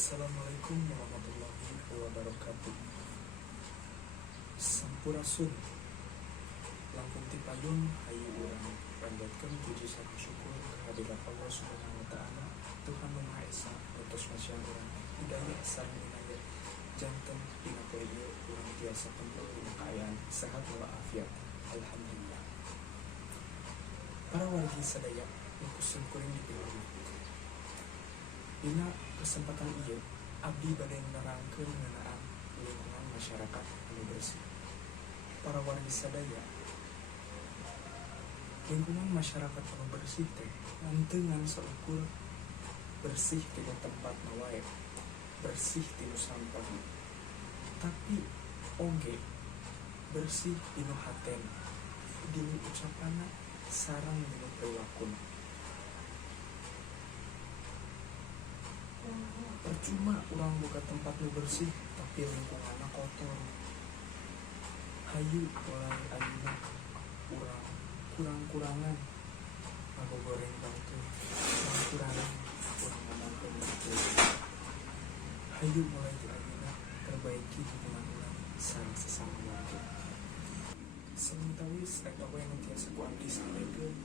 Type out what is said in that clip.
Assalamualaikum warahmatullahi wabarakatuh. Sampurasun langkung tipayun hayu urang panjatkeun puji sareng syukur kehadirat Allah Subhanahu wa taala, Tuhan Nu Maha Esa utus masyian urang hidayah sareng inayah janten dina poe ieu urang tiasa tempel dina kaayaan sehat walafiat. Alhamdulillah. Para wargi sadaya nu kusum kuring dipilih. Dina kesempatan ieu abdi bade nerangkeun ngeunaan lingkungan masyarakat anu bersih. Para wargi sadaya, lingkungan masyarakat anu bersih teh nganteungan saukur bersih tina tempat na wae, bersih tina sampah, tapi oge bersih dina hatena, dina ucapanna sareng dina perilakunna. Percuma urang boga tempat nu bersih tapi lingkunganna kotor. Hayu mulai ayeuna urang kurang-kurangan ngagogoreng batur, kurang-kurangan urang ngomongkeun batur. Hayu mulai ti ayeuna perbaiki hubungan urang sareng sesama warga. Sementawis eta we nu tiasa ku abdi sampaykeun